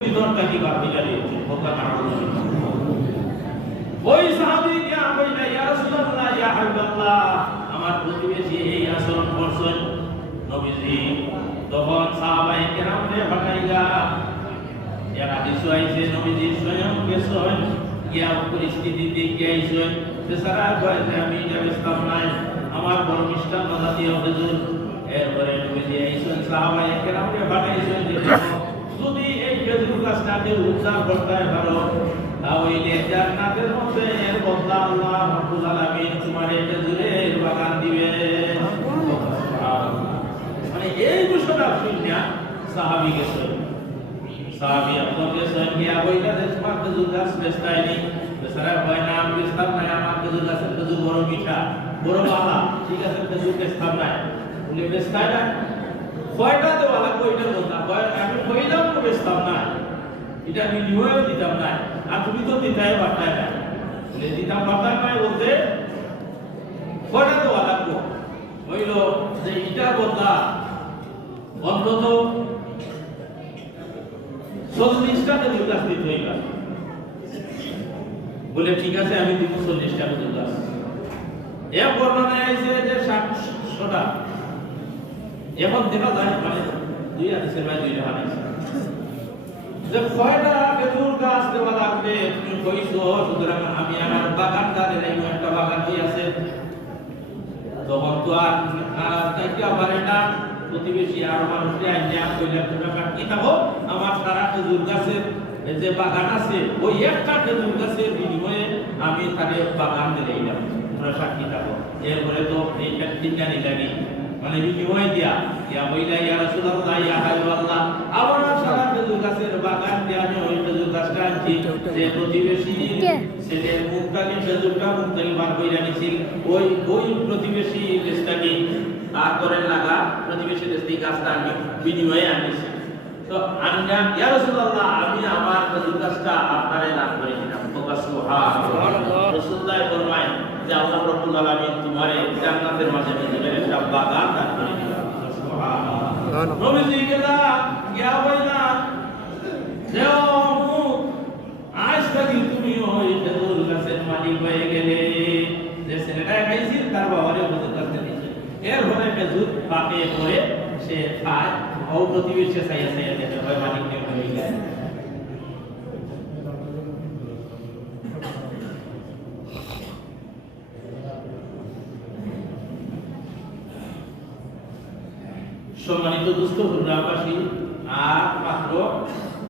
ভিতরটা কি বাকি দাঁড়িয়েছে ওটা না ওই সাহাবী কি কইলা ইয়া রাসূলুল্লাহ ইয়া হাবিবাল্লাহ আমার প্রতিবেশী এই আচরণ করছেন নবীজি তখন সাহাবায়ে কেরামকে পাঠাইলা এর হাদিস আইছে নবীজি স্বয়ং গেছেন ইয়া পরিস্থিতি দেখে আইছেন বেচারা কয় যে আমি এটা ইসলাম নাই আমার বড় মিষ্টান জাতীয় হুজুর এরপরে নবীজি আইছেন সাহাবায়ে কেরামকে পাঠাইছেন যে যদি এই খেজুর গাছটাকে উদ্ধার করতে পারো তাহলে জান্নাতের মধ্যে এর বদলা আল্লাহ রাব্বুল আলামিন তোমার এই খেজুরের বাগান দিবে। মানে এই বিষয়টা শুনিয়া সাহাবী গেছেন সাহাবী আপনার গেছেন গিয়া বইটা যে তোমার খেজুর গাছ বেস্তায়নি বেচারা হয় না আমি বেস্তাম নাই আমার খেজুর গাছের খেজুর বড় মিঠা বড় ভালো ঠিক আছে খেজুর বেস্তাম নাই বলে বেস্তায় না কয়টা দেওয়া লাগবে ওইটার কথা আমি কইলাম তো বেচতাম না এটা আমি নিয়েও দিতাম না আর তুমি তো দিতাই পারতাই না বলে দিতাম পারতাই না বলতে কয়টা দেওয়া লাগবে হইল যে এটা বদলা অন্তত 40 টাকা দুই গাছ দিতে হইল বলে ঠিক আছে আমি দিব 40 টাকা দুই গাছ এ বর্ণনায় আছে যে 700টা এখন দেখা যায় মানে দুই হাদিসের ভাই দুইটা হাদিস যে কয়টা খেজুর গাছ দেওয়া লাগবে তুমি কইছো সুতরাং আমি আমার বাগানদারের এই একটা বাগান কি আছে তখন তো আর তাইতে আবার এটা প্রতিবেশী আর মানুষকে আইনা কইলা টাকা কি থাকো আমার সারা খেজুর গাছের যে বাগান আছে ওই একটা খেজুর গাছের বিনিময়ে আমি তাকে বাগান দিলাম তোমরা সাক্ষী থাকো এরপরে তো এইটা চিন্তা নেই লাগে মানে বিনিময় দিয়া ইয়া বইলা ইয়া রাসূলুল্লাহ ইয়া হাবিবাল্লাহ আমার সারা খেজুর গাছের বাগান দিয়ে আমি ওই খেজুর গাছটা আনছি যে প্রতিবেশী সেদের মুখটাকে খেজুরটা মুখ থেকে বার কইরা নিছি ওই প্রতিবেশী দেশটাকে তার করে লাগা প্রতিবেশী দেশ থেকে গাছটা আমি বিনিময়ে আনিছি তো আনলাম ইয়া রাসূলুল্লাহ আমি আমার খেজুর গাছটা আপনারে দান করে দিলাম তো সুবহানাল্লাহ রাসূলুল্লাহ ফরমায় যে আল্লাহ রাব্বুল আলামিন তোমারে জান্নাতের মাঝে খেজুরের একটা বাগান দান করে দিলেন সুবহানাল্লাহ নবীজি গেলা গিয়া বইলা দেও আজ থেকে তুমি ওই খেজুর গাছের মালিক হয়ে গেলে যে ছেলেটা খাইছি তার বাবারে খেজুর গাছটা দিয়েছে এর পরে খেজুর পাকে পড়ে সে খায় ও প্রতিবেশী চাইয়া চাইয়া দেখে হয় মালিককে হয়ে যায় সম্মানিত দুস্থ হুজুরাবাসী আর মাত্র